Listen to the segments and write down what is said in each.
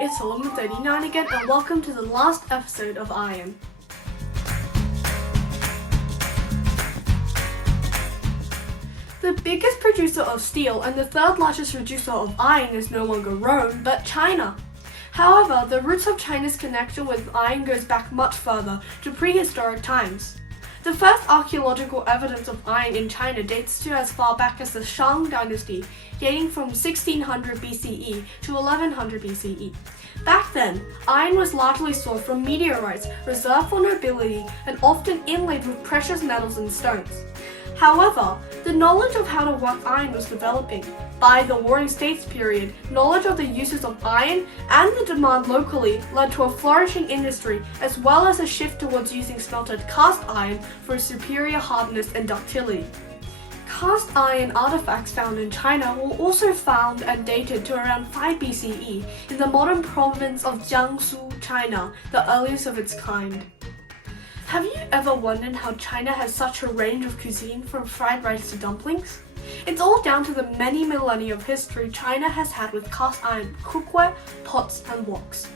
it's Solomon 39 again, and welcome to the last episode of Iron. The biggest producer of steel and the third largest producer of iron is no longer Rome, but China. However, the roots of China's connection with iron goes back much further, to prehistoric times. The first archaeological evidence of iron in China dates to as far back as the Shang dynasty, dating from 1600 BCE to 1100 BCE. Back then, iron was largely sourced from meteorites reserved for nobility and often inlaid with precious metals and stones. However, the knowledge of how to work iron was developing. By the Warring States period, knowledge of the uses of iron and the demand locally led to a flourishing industry, as well as a shift towards using smelted cast iron for its superior hardness and ductility. Cast iron artifacts found in China were also found and dated to around 5 BCE in the modern province of Jiangsu, China, the earliest of its kind. Have you ever wondered how China has such a range of cuisine from fried rice to dumplings? It's all down to the many millennia of history China has had with cast iron cookware, pots, and woks.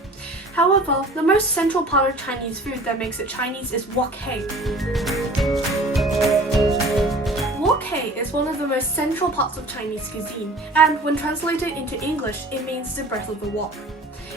However, the most central part of Chinese food that makes it Chinese is wok hei. Wok hei is one of the most central parts of Chinese cuisine, and when translated into English, it means the breath of the wok.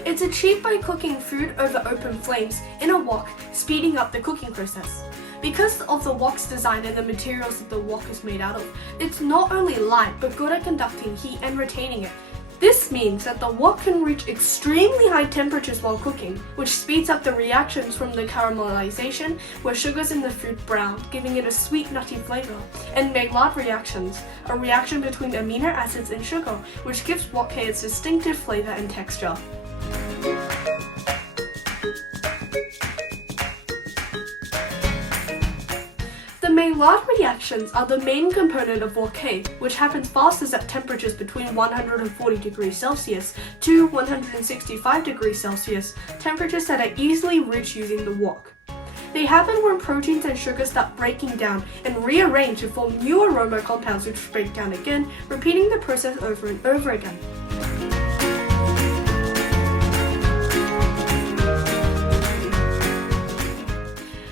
It's achieved by cooking food over open flames in a wok, speeding up the cooking process. Because of the wok's design and the materials that the wok is made out of, it's not only light but good at conducting heat and retaining it. This means that the wok can reach extremely high temperatures while cooking, which speeds up the reactions from the caramelization, where sugars in the food brown, giving it a sweet nutty flavor, and Maillard reactions, a reaction between amino acids and sugar, which gives wok hei its distinctive flavor and texture. The Maillard reactions are the main component of wok hei, which happens fastest at temperatures between 140 degrees Celsius to 165 degrees Celsius, temperatures that are easily reached using the wok. They happen when proteins and sugars start breaking down and rearrange to form new aroma compounds which break down again, repeating the process over and over again.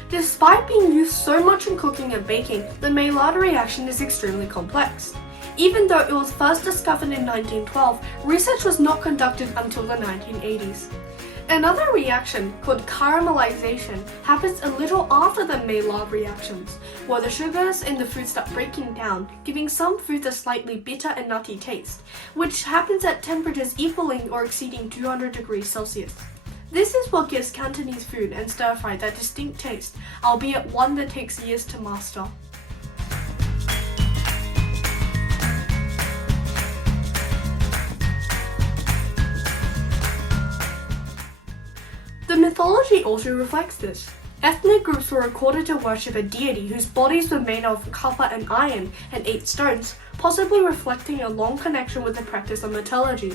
Despite being used so much in cooking and baking, the Maillard reaction is extremely complex. Even though it was first discovered in 1912, research was not conducted until the 1980s. Another reaction, called caramelization, happens a little after the Maillard reactions, where the sugars in the food start breaking down, giving some foods a slightly bitter and nutty taste, which happens at temperatures equaling or exceeding 200 degrees Celsius. This is what gives Cantonese food and stir-fry that distinct taste, albeit one that takes years to master. The mythology also reflects this. Ethnic groups were recorded to worship a deity whose bodies were made of copper and iron and 8 stones, possibly reflecting a long connection with the practice of metallurgy.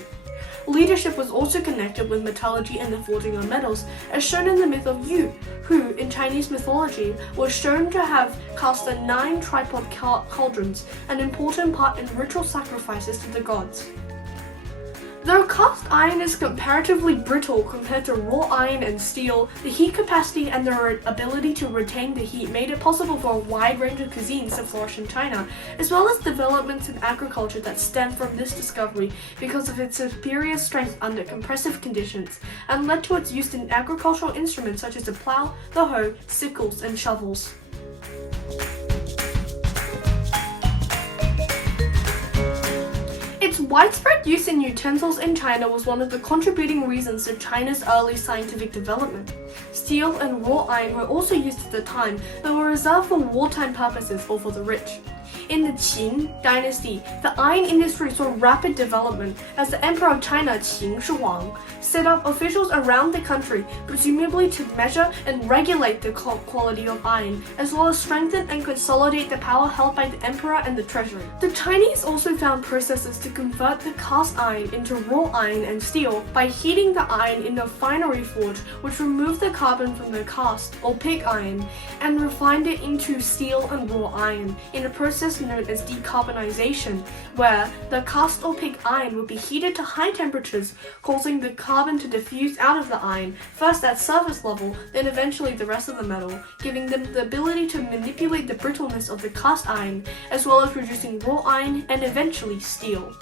Leadership was also connected with metallurgy and the forging of metals, as shown in the myth of Yu, who, in Chinese mythology, was shown to have cast the 9 tripod cauldrons, an important part in ritual sacrifices to the gods. Though cast iron is comparatively brittle compared to raw iron and steel, the heat capacity and their ability to retain the heat made it possible for a wide range of cuisines to flourish in China, as well as developments in agriculture that stem from this discovery because of its superior strength under compressive conditions, and led to its use in agricultural instruments such as the plow, the hoe, sickles, and shovels. Its widespread use in utensils in China was one of the contributing reasons to China's early scientific development. Steel and raw iron were also used at the time, but were reserved for wartime purposes or for the rich. In the Qin dynasty, the iron industry saw rapid development as the Emperor of China, Qin Shi Huang, set up officials around the country, presumably to measure and regulate the quality of iron, as well as strengthen and consolidate the power held by the emperor and the treasury. The Chinese also found processes to convert the cast iron into raw iron and steel by heating the iron in a finery forge, which removed the carbon from the cast or pig iron and refined it into steel and raw iron in a process process known as decarbonization, where the cast or pig iron would be heated to high temperatures, causing the carbon to diffuse out of the iron, first at surface level, then eventually the rest of the metal, giving them the ability to manipulate the brittleness of the cast iron, as well as producing raw iron and eventually steel.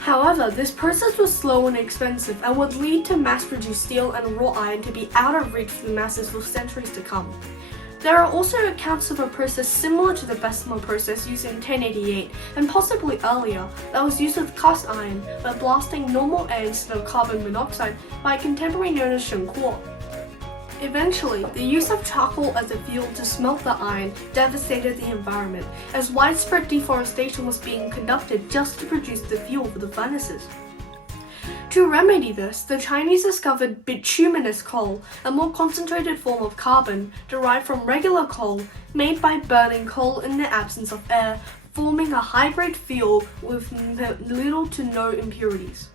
However, this process was slow and expensive and would lead to mass-produced steel and raw iron to be out of reach for the masses for centuries to come. There are also accounts of a process similar to the Bessemer process used in 1088 and possibly earlier that was used with cast iron by blasting normal air instead of carbon monoxide by a contemporary known as Shenkuo. Eventually, the use of charcoal as a fuel to smelt the iron devastated the environment, as widespread deforestation was being conducted just to produce the fuel for the furnaces. To remedy this, the Chinese discovered bituminous coal, a more concentrated form of carbon derived from regular coal made by burning coal in the absence of air, forming a high-grade fuel with little to no impurities.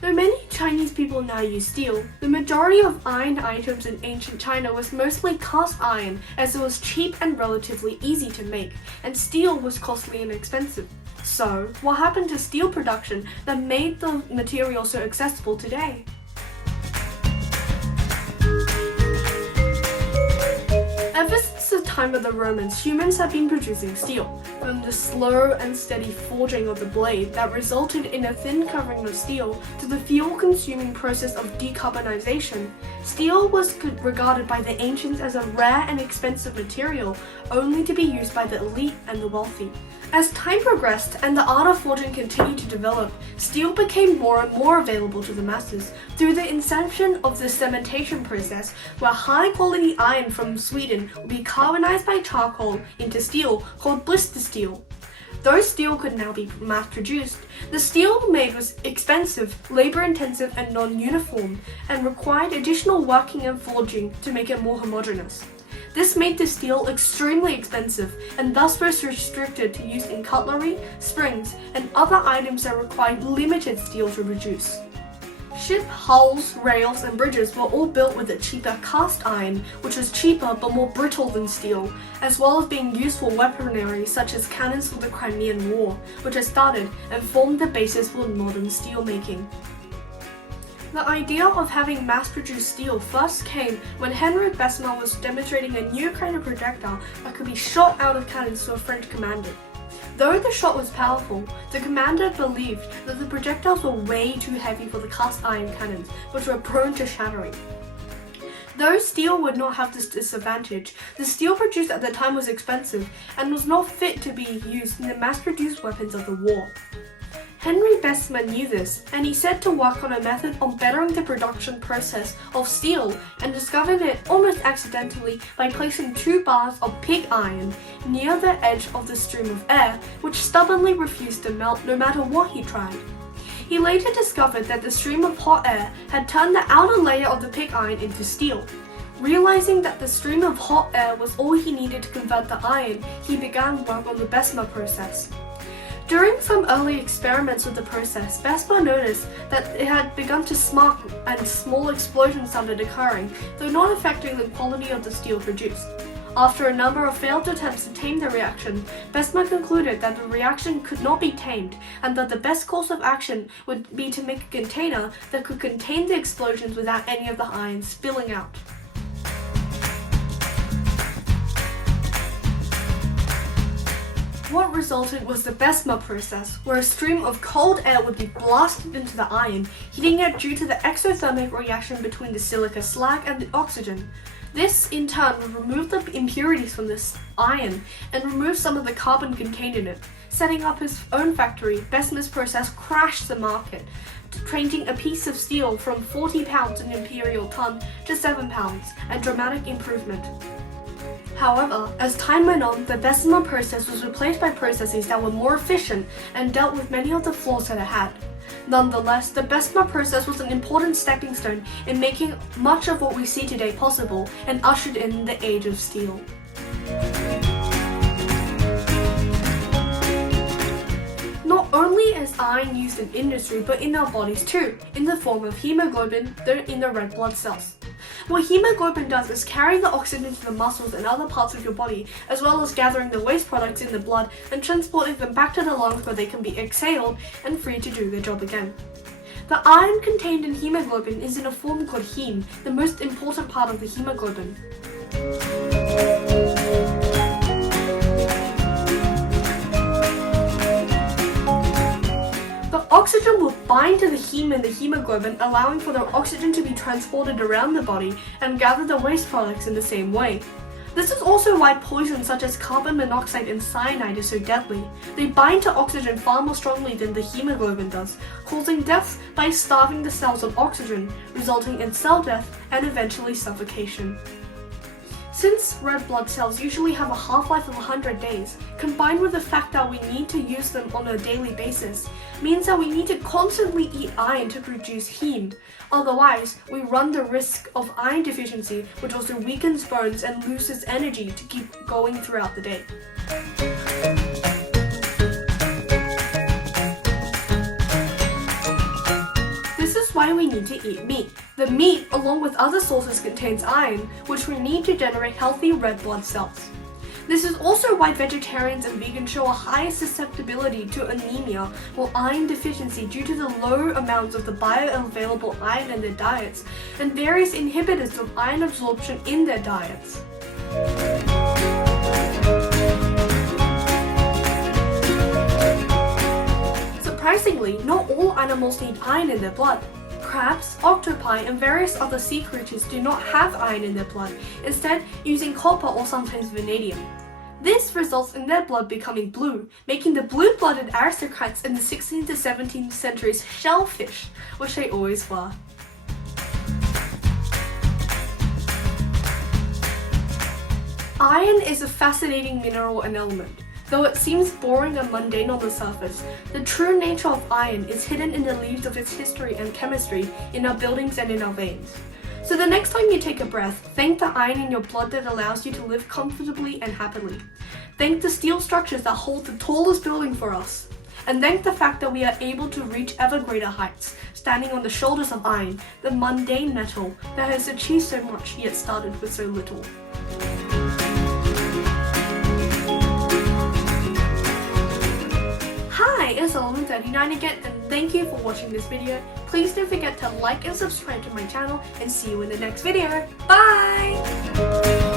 Though many Chinese people now use steel, the majority of iron items in ancient China was mostly cast iron, as it was cheap and relatively easy to make, and steel was costly and expensive. So, what happened to steel production that made the material so accessible today? Ever since the time of the Romans, humans have been producing steel. From the slow and steady forging of the blade that resulted in a thin covering of steel to the fuel-consuming process of decarbonization, steel was regarded by the ancients as a rare and expensive material, only to be used by the elite and the wealthy. As time progressed and the art of forging continued to develop, steel became more and more available to the masses through the inception of the cementation process, where high-quality iron from Sweden would be carbonized by charcoal into steel called blister steel. Though steel could now be mass-produced, the steel made was expensive, labor-intensive, and non-uniform, and required additional working and forging to make it more homogeneous. This made the steel extremely expensive and thus was restricted to use in cutlery, springs, and other items that required limited steel to produce. Ship hulls, rails, and bridges were all built with a cheaper cast iron, which was cheaper but more brittle than steel, as well as being used for weaponry such as cannons for the Crimean War, which had started and formed the basis for modern steel making. The idea of having mass-produced steel first came when Henry Bessemer was demonstrating a new kind of projectile that could be shot out of cannons to a French commander. Though the shot was powerful, the commander believed that the projectiles were way too heavy for the cast iron cannons, which were prone to shattering. Though steel would not have this disadvantage, the steel produced at the time was expensive and was not fit to be used in the mass-produced weapons of the war. Henry Bessemer knew this, and he set to work on a method on bettering the production process of steel and discovered it almost accidentally by placing 2 bars of pig iron near the edge of the stream of air, which stubbornly refused to melt no matter what he tried. He later discovered that the stream of hot air had turned the outer layer of the pig iron into steel. Realizing that the stream of hot air was all he needed to convert the iron, he began work on the Bessemer process. During some early experiments with the process, Bessemer noticed that it had begun to spark and small explosions started occurring, though not affecting the quality of the steel produced. After a number of failed attempts to tame the reaction, Bessemer concluded that the reaction could not be tamed and that the best course of action would be to make a container that could contain the explosions without any of the iron spilling out. What resulted was the Bessemer process, where a stream of cold air would be blasted into the iron, heating it due to the exothermic reaction between the silica slag and the oxygen. This, in turn, would remove the impurities from this iron and remove some of the carbon contained in it. Setting up his own factory, Bessemer's process crashed the market, changing a piece of steel from 40 pounds an imperial ton to 7 pounds, a dramatic improvement. However, as time went on, the Bessemer process was replaced by processes that were more efficient and dealt with many of the flaws that it had. Nonetheless, the Bessemer process was an important stepping stone in making much of what we see today possible and ushered in the age of steel. Not only is iron used in industry, but in our bodies too, in the form of hemoglobin in the red blood cells. What hemoglobin does is carry the oxygen to the muscles and other parts of your body, as well as gathering the waste products in the blood and transporting them back to the lungs where they can be exhaled and free to do their job again. The iron contained in hemoglobin is in a form called heme, the most important part of the hemoglobin. The oxygen will bind to the heme in the hemoglobin, allowing for the oxygen to be transported around the body and gather the waste products in the same way. This is also why poisons such as carbon monoxide and cyanide are so deadly. They bind to oxygen far more strongly than the hemoglobin does, causing deaths by starving the cells of oxygen, resulting in cell death and eventually suffocation. Since red blood cells usually have a half-life of 100 days, combined with the fact that we need to use them on a daily basis, means that we need to constantly eat iron to produce heme. Otherwise, we run the risk of iron deficiency, which also weakens bones and loses energy to keep going throughout the day. This is why we need to eat meat. The meat, along with other sources, contains iron, which we need to generate healthy red blood cells. This is also why vegetarians and vegans show a higher susceptibility to anemia or iron deficiency due to the low amounts of the bioavailable iron in their diets and various inhibitors of iron absorption in their diets. Surprisingly, not all animals need iron in their blood. Crabs, octopi, and various other sea creatures do not have iron in their blood, instead using copper or sometimes vanadium. This results in their blood becoming blue, making the blue-blooded aristocrats in the 16th to 17th centuries shellfish, which they always were. Iron is a fascinating mineral and element. Though it seems boring and mundane on the surface, the true nature of iron is hidden in the leaves of its history and chemistry in our buildings and in our veins. So the next time you take a breath, thank the iron in your blood that allows you to live comfortably and happily. Thank the steel structures that hold the tallest building for us. And thank the fact that we are able to reach ever greater heights, standing on the shoulders of iron, the mundane metal that has achieved so much yet started with so little. Hi, it's Solomon39 again, and thank you for watching this video. Please don't forget to like and subscribe to my channel, and see you in the next video. Bye!